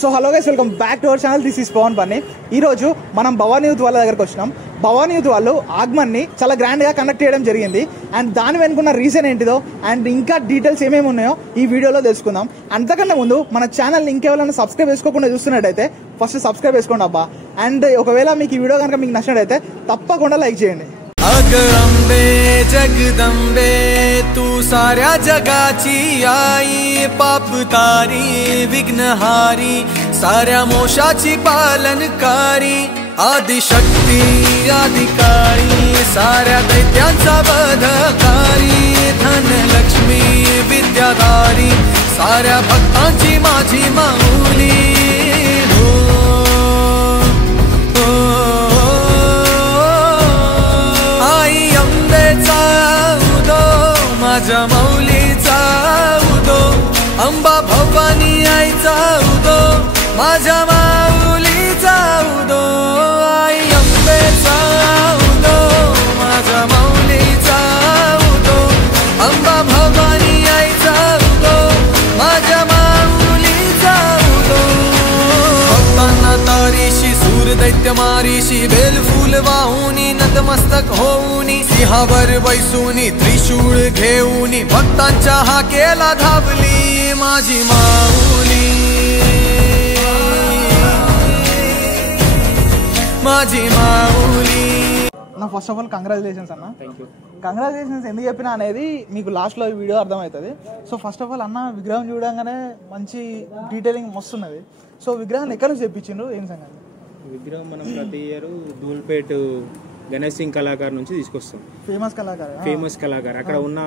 So hello guys, welcome back to our channel. This is Pavan Panni. ఈ రోజు మనం Bhavani youth వాళ్ళ దగ్గరకు వచ్చినాం. భవానీ యూత్ వాళ్ళు ఆగమన్ ని చాలా గ్రాండ్ గా కండక్ట్ చేయడం జరిగింది. అండ్ దాని వెనుకున్న రీజన్ ఏంటిదో అండ్ ఇంకా డీటెయిల్స్ ఏమేమి ఉన్నాయో ఈ వీడియోలో తెలుసుకుందాం. అంతకన్నా ముందు మన ఛానల్ ఇంకెవరైనా సబ్స్క్రైబ్ చేసుకోకుండా చూస్తున్నట్టయితే ఫస్ట్ సబ్స్క్రైబ్ చేసుకోండి అబ్బా. అండ్ ఒకవేళ మీకు ఈ వీడియో కనుక మీకు నచ్చినట్టయితే तपకుండా లైక్ చేయండి. अग अंबे जगदंबे तू साऱ्या जगाची आई, पाप तारी विघ्नहारी साऱ्या मोशाची पालनकारी, आदिशक्ती आदिकाळी साऱ्या दैत्यांचा वधकारी, धनलक्ष्मी विद्याधारी साऱ्या भक्तांची माझी माऊली. माझ्या माऊलीचा उदो, अंबा भवानी आईचा उदो, माझ्या माऊलीचा उदो, आई अंबेचा उदो, माझ्या माऊलीचा उदो, अंबा भवानी आईचा उदो, माझ्या माऊलीचा उदो. भक्तांना तारीशी सूर दैत्य मारीशी, बेल फूल वाहुनी नतमस्तक होऊनी, सिंहावर बैसूनी त्रिशूळ घेऊनी, भक्तांच्या हाकेला धावली माझी माऊली, माझी माऊली. నా ఫస్ట్ ఆఫ్ ఆల్ కంగ్రాచులేషన్స్ అన్న. కంగ్రాచులేషన్స్ ఎందుకు చెప్పినా అనేది మీకు లాస్ట్లో ఈ వీడియో అర్థమవుతుంది. సో ఫస్ట్ ఆఫ్ ఆల్ అన్న విగ్రహం చూడంగానే మంచి డీటెయిలింగ్ మస్తుంన్నది. సో విగ్రహాన్ని ఎక్కడి నుంచి తెప్పించిండ్రు, ఏం సంగతి? విగ్రహం మనం ప్రతి ఇయర్ ధూల్పేట్ గణేష్ సింగ్ కళాకారు నుంచి తీసుకొస్తాం. ఫేమస్ కళాకారు అక్కడ ఉన్న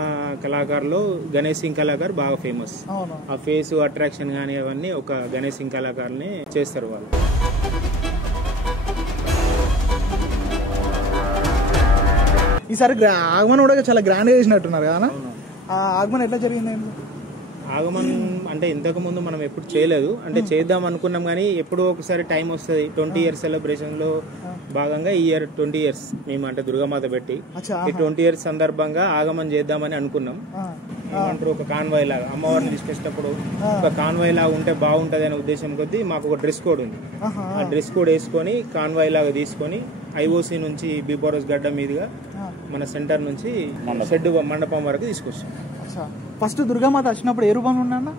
కళాకారులో గణేష్ సింగ్ కళాకారు బాగా ఫేమస్. ఆ ఫేస్ అట్రాక్షన్ కానీ అవన్నీ ఒక గణేష్ సింగ్ కళాకారుని చేస్తారు వాళ్ళు. ఈసారి ఆగమన్ కూడా చాలా గ్రాండ్ గా చేసినట్టున్నారు కదా. ఆగమన్ ఎట్లా జరిగింది? ఆగమన్ అంటే ఇంతకు ముందు మనం ఎప్పుడు చేయలేదు, అంటే చేద్దాం అనుకున్నాం కానీ ఎప్పుడో ఒకసారి టైం వస్తుంది. 20 years సెలబ్రేషన్ లో భాగంగా ఈ ఇయర్ 20 years మేము అంటే దుర్గామాత పెట్టి ఈ 20 years సందర్భంగా ఆగమన్ చేద్దామని అనుకున్నాం. ఏమంటారు, ఒక కాన్వాయ్ లాగా అమ్మవారిని తీసుకొచ్చినప్పుడు ఒక కాన్వాయ్ లాగా ఉంటే బాగుంటది అనే ఉద్దేశం కొద్దీ మాకు ఒక డ్రెస్ కోడ్ ఉంది. ఆ డ్రెస్ కోడ్ వేసుకొని కాన్వాయ్ లాగా తీసుకొని ఐఓసి నుంచి బీబోరస్ గడ్డ మీదుగా మన సెంటర్ నుంచి షెడ్ మండపం వరకు తీసుకొచ్చాం. ఫస్ట్ దుర్గామాత వచ్చినప్పుడు ఏ రూపంలో ఉన్నా?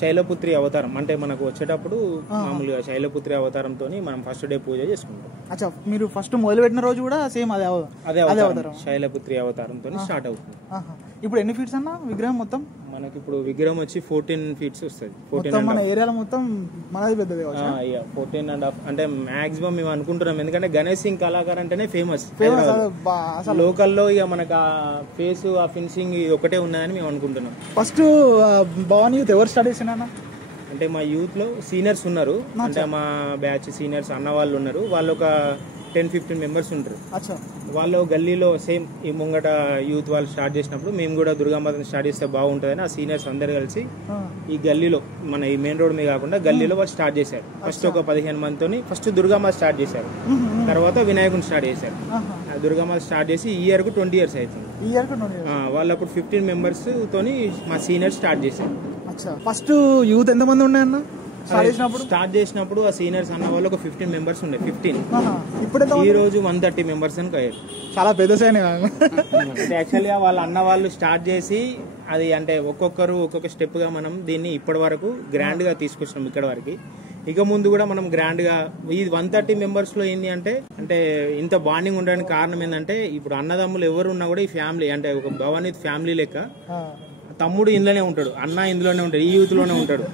శైలపుత్రి అవతారం, అంటే మనకు వచ్చేటప్పుడు మామూలుగా శైలపుత్రి అవతారంతో మనం ఫస్ట్ డే పూజ చేసుకుంటాం. అచ్చా, మీరు ఫస్ట్ మొదలు పెట్టిన రోజు కూడా సేమ్ అదే అవతారం శైలపుత్రి అవతారంతో స్టార్ట్ అవుతుంది. ఇప్పుడు ఎన్ని ఫీట్స్ అన్న విగ్రహం మొత్తం? మనకి ఇప్పుడు విగ్రహం వచ్చి 14 feet వస్తుంది. మన ఏరియాలో మొత్తం మనది పెద్దది 14.5 అంటే మాక్సిమం మేము అనుకుంటున్నాం. ఎందుకంటే గణేష్ సింగ్ కళాకారు అంటేనే ఫేమస్ లోకల్లో. ఇక మనకు ఆ ఫేస్ ఆ ఫినిషింగ్ ఒకటే ఉన్నదని మేము అనుకుంటున్నాం. ఫస్ట్ భవానీ యూత్ ఎవరు స్టార్ట్ చేసిన? అంటే మా యూత్ లో సీనియర్స్ ఉన్నారు, అంటే మా బ్యాచ్ సీనియర్స్ అన్న వాళ్ళు ఉన్నారు. వాళ్ళు ఒక 10-15 members ఉంటారు. వాళ్ళు గల్లీలో సేమ్ ఈ ముంగట యూత్ వాళ్ళు స్టార్ట్ చేసినప్పుడు మేము కూడా దుర్గామాతని స్టార్ట్ చేస్తే బాగుంటుందని ఆ సీనియర్స్ అందరు కలిసి ఈ గల్లీలో మన ఈ మెయిన్ రోడ్ మీద కాకుండా గల్లీలో వాళ్ళు స్టార్ట్ చేశారు. ఫస్ట్ ఒక 15 మందితోని ఫస్ట్ దుర్గామాత స్టార్ట్ చేశారు, తర్వాత వినాయకుని స్టార్ట్ చేశారు. దుర్గామాత స్టార్ట్ చేసి ఈ ఇయర్ కు 20 years అవుతుంది. వాళ్ళు అప్పుడు 15 members తోని మా సీనియర్స్ స్టార్ట్ చేశారు. ఫస్ట్ యూత్ ఎంత మంది ఉన్నాయన్న స్టార్ట్ చేసినప్పుడు? ఆ సీనియర్స్ అన్న వాళ్ళు ఒక 15 members ఉండే. 15 ఇప్పుడు ఈ రోజు 130 members అని అయ్యారు. చాలా పెద్ద సైన్. యాక్చువల్గా వాళ్ళ అన్న వాళ్ళు స్టార్ట్ చేసి అది అంటే ఒక్కొక్కరు ఒక్కొక్క స్టెప్ గా మనం దీన్ని ఇప్పటి వరకు గ్రాండ్ గా తీసుకొచ్చినాం ఇక్కడ వరకు. ఇక ముందు కూడా మనం గ్రాండ్ గా ఈ 130 members లో ఏంటి అంటే ఇంత బాండింగ్ ఉండడానికి కారణం ఏంటంటే ఇప్పుడు అన్నదమ్ములు ఎవరు ఉన్నా కూడా ఈ ఫ్యామిలీ అంటే ఒక భవానీ ఫ్యామిలీ లెక్క. తమ్ముడు ఇందులోనే ఉంటాడు, అన్న ఇందులోనే ఉంటాడు, ఈ యూత్ లోనే ఉంటాడు.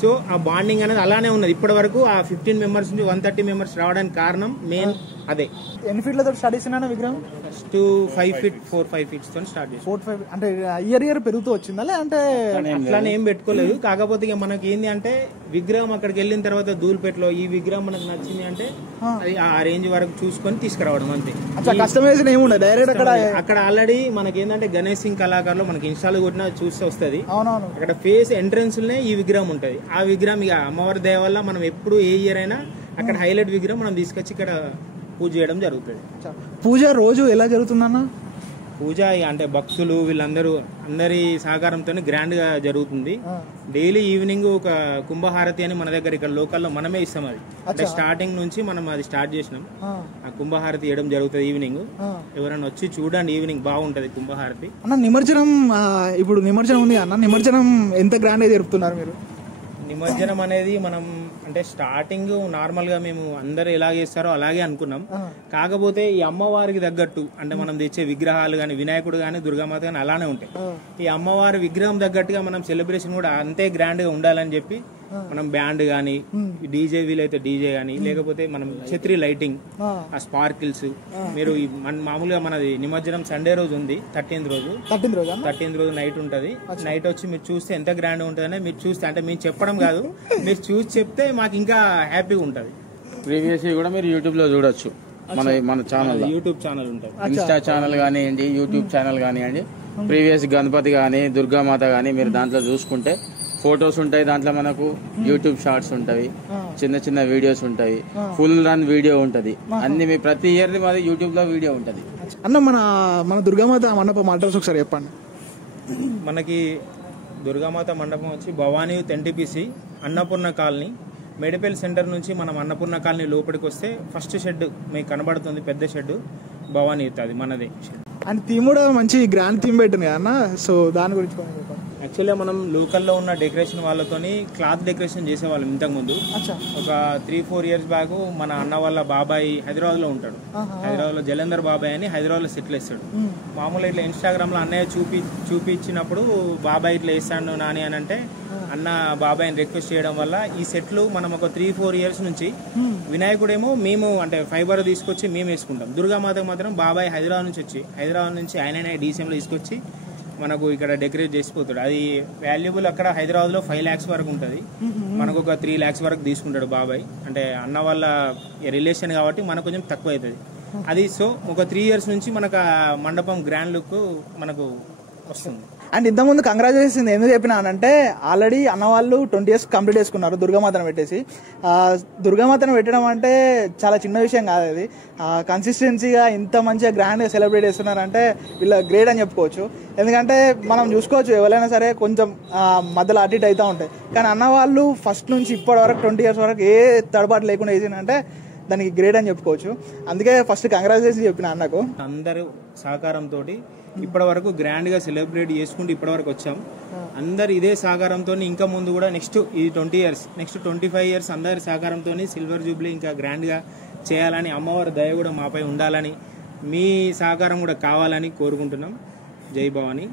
సో ఆ బాండింగ్ అనేది అలానే ఉన్నది ఇప్పటి వరకు. ఆ 15 members నుంచి 130 members రావడానికి కారణం మెయిన్ అదే. ఎన్ని ఫీట్లతో స్టార్ట్ చేసినా విగ్రహం? ఫస్ట్ 4-5 feet తో స్టార్ట్ చేసి 4-5 అంటే ఇయర్ పెరుగుతూ వచ్చిందా అంటే అట్లానే ఏం పెట్టుకోలేదు. కాకపోతే ఇక మనకి ఏంది అంటే విగ్రహం అక్కడికి వెళ్ళిన తర్వాత ధూల్పేటలో ఈ విగ్రహం మనకు నచ్చింది అంటే అది ఆ రేంజ్ వరకు చూసుకొని తీసుకురావడం అంతే. కస్టమైజేషన్ ఏముండదు, డైరెక్ట్ అక్కడ ఆల్రెడీ మనకి ఏంటంటే గణేష్ సింగ్ కళాకారులు మనకి ఇన్స్టాల్ కొట్టినా చూస్తే వస్తుంది. అక్కడ ఫేస్ ఎంట్రన్స్ లోనే ఈ విగ్రహం ఉంటది. ఆ విగ్రహం ఇక అమ్మవారి దయ వల్ల మనం ఎప్పుడు ఏ ఇయర్ అయినా అక్కడ హైలైట్ విగ్రహం మనం తీసుకొచ్చి ఇక్కడ పూజ చేయడం జరుగుతుంది. పూజ రోజు ఎలా జరుగుతుందన్న? పూజ అంటే భక్తులు వీళ్ళందరూ అందరి సహకారంతో గ్రాండ్ గా జరుగుతుంది. డైలీ ఈవినింగ్ ఒక కుంభహారతి అని మన దగ్గర ఇక్కడ లోకల్లో మనమే ఇస్తాం. అది అంటే స్టార్టింగ్ నుంచి మనం అది స్టార్ట్ చేసినాం. ఆ కుంభహారతి ఇవ్వడం జరుగుతుంది ఈవినింగ్. ఎవరైనా వచ్చి చూడండి, ఈవినింగ్ బాగుంటది కుంభహారతి. అన్న నిమజ్జనం ఇప్పుడు నిమజ్జనం ఉంది అన్న, నిమజ్జనం ఎంత గ్రాండ్ గా జరుపుతున్నారు మీరు? నిమజ్జనం అనేది మనం అంటే స్టార్టింగ్ నార్మల్ గా మేము అందరు ఎలా చేస్తారో అలాగే అనుకున్నాం. కాకపోతే ఈ అమ్మవారికి తగ్గట్టు అంటే మనం తెచ్చే విగ్రహాలు గాని, వినాయకుడు గాని, దుర్గామాత గాని అలానే ఉంటాయి. ఈ అమ్మవారి విగ్రహం తగ్గట్టుగా మనం సెలబ్రేషన్ కూడా అంతే గ్రాండ్ గా ఉండాలని చెప్పి మనం బ్యాండ్ గానీ, డీజే వీలైతే డీజే గానీ, లేకపోతే మనం ఛత్రి లైటింగ్, ఆ స్పార్కిల్స్. మీరు మామూలుగా మనది నిమజ్జనం సండే రోజు ఉంది, 13th రోజు నైట్ ఉంటది. నైట్ వచ్చి మీరు చూస్తే ఎంత గ్రాండ్ ఉంటుందని మీరు చూస్తే, అంటే మీరు చెప్పడం కాదు, మీరు చూసి చెప్తే మాకు ఇంకా హ్యాపీగా ఉంటది. ప్రీవియస్ కూడా మీరు యూట్యూబ్ లో చూడొచ్చు. మన ఛానల్, యూట్యూబ్ ఛానల్ ఉంటుంది, ఇన్స్టా ఛానల్ కానివ్వండి, యూట్యూబ్ ఛానల్ కానివ్వండి. ప్రీవియస్ గణపతి గానీ, దుర్గామాత గానీ మీరు దాంట్లో చూసుకుంటే ఫొటోస్ ఉంటాయి. దాంట్లో మనకు యూట్యూబ్ షార్ట్స్ ఉంటాయి, చిన్న చిన్న వీడియోస్ ఉంటాయి, ఫుల్ రన్ వీడియో ఉంటది. అన్ని మీ ప్రతి ఇయర్ మాది యూట్యూబ్ లో వీడియో ఉంటది. అన్న మన దుర్గామాత మండపం అడ్రస్ ఒకసారి చెప్పండి. మనకి దుర్గామాత మండపం వచ్చి Bhavani 10TPC Annapurna colony, Medipalli centre నుంచి మనం అన్నపూర్ణ కాలనీ లోపలికి వస్తే ఫస్ట్ షెడ్ మీకు కనబడుతుంది, పెద్ద షెడ్ భవానీ యూత్, అది మనదే షెడ్. అండ్ థీమ్ కూడా మంచి గ్రాండ్ థీమ్ పెట్టింది కదా అన్న, సో దాని గురించి యాక్చువల్గా మనం లోకల్లో ఉన్న డెకరేషన్ వాళ్ళతోని క్లాత్ డెకరేషన్ చేసేవాళ్ళం ఇంతకుముందు. ఒక 3-4 years బ్యాక్ మన అన్న వాళ్ళ బాబాయ్ హైదరాబాద్ లో ఉంటాడు. హైదరాబాద్ లో జలంధర్ బాబాయ్ అని హైదరాబాద్ లో సెటిల్ వేస్తాడు. మామూలుగా ఇట్లా ఇన్స్టాగ్రామ్ లో అన్నయ్య చూపించినప్పుడు బాబాయ్ ఇట్లా వేస్తాడు నాని అని అంటే అన్న బాబాయ్ని రిక్వెస్ట్ చేయడం వల్ల ఈ సెట్లు మనం ఒక 3-4 years నుంచి వినాయకుడేమో మేము అంటే ఫైబర్ తీసుకొచ్చి మేము వేసుకుంటాం. దుర్గామాతకు మాత్రం బాబాయ్ హైదరాబాద్ నుంచి ఆయననే డీసీఎంలో తీసుకొచ్చి మనకు ఇక్కడ డెకరేట్ చేసిపోతాడు. అది వాల్యుబుల్ అక్కడ హైదరాబాద్ లో 5 lakhs వరకు ఉంటుంది, మనకు ఒక 3 lakhs వరకు తీసుకుంటాడు బాబాయ్. అంటే అన్న వాళ్ళ రిలేషన్ కాబట్టి మనకు కొంచెం తక్కువ అవుతుంది అది. సో ఒక 3 years నుంచి మనకు మండపం గ్రాండ్ లుక్ మనకు వస్తుంది. అండ్ ఇంతకుముందు కంగ్రాచులేషన్ ఎందుకు చెప్పినానంటే, ఆల్రెడీ అన్న వాళ్ళు 20 years కంప్లీట్ చేసుకున్నారు దుర్గామాతను పెట్టేసి. దుర్గామాతను పెట్టడం అంటే చాలా చిన్న విషయం కాదు. అది కన్సిస్టెన్సీగా ఇంత మంచిగా గ్రాండ్గా సెలబ్రేట్ చేస్తున్నారంటే వీళ్ళ గ్రేట్ అని చెప్పుకోవచ్చు. ఎందుకంటే మనం చూసుకోవచ్చు ఎవరైనా సరే కొంచెం మధ్యలో అటు ఇటు అవుతూ ఉంటాయి, కానీ అన్న వాళ్ళు ఫస్ట్ నుంచి ఇప్పటి వరకు 20 years వరకు ఏ తడబాటు లేకుండా చేసిందంటే దానికి గ్రేట్ అని చెప్పుకోవచ్చు. అందుకే ఫస్ట్ కంగ్రాచులేషన్ చెప్పిన అన్నకు. అందరూ సహకారంతో ఇప్పటి వరకు గ్రాండ్ గా సెలబ్రేట్ చేసుకుంటూ ఇప్పటి వరకు వచ్చాం. అందరు ఇదే సహకారంతో ఇంకా ముందు కూడా నెక్స్ట్ ఈ 20 years, నెక్స్ట్ 25 years అందరి సహకారంతో సిల్వర్ జూబ్లీ ఇంకా గ్రాండ్ గా చేయాలని, అమ్మవారి దయ కూడా మాపై ఉండాలని, మీ సహకారం కూడా కావాలని కోరుకుంటున్నాం. జై భవానీ.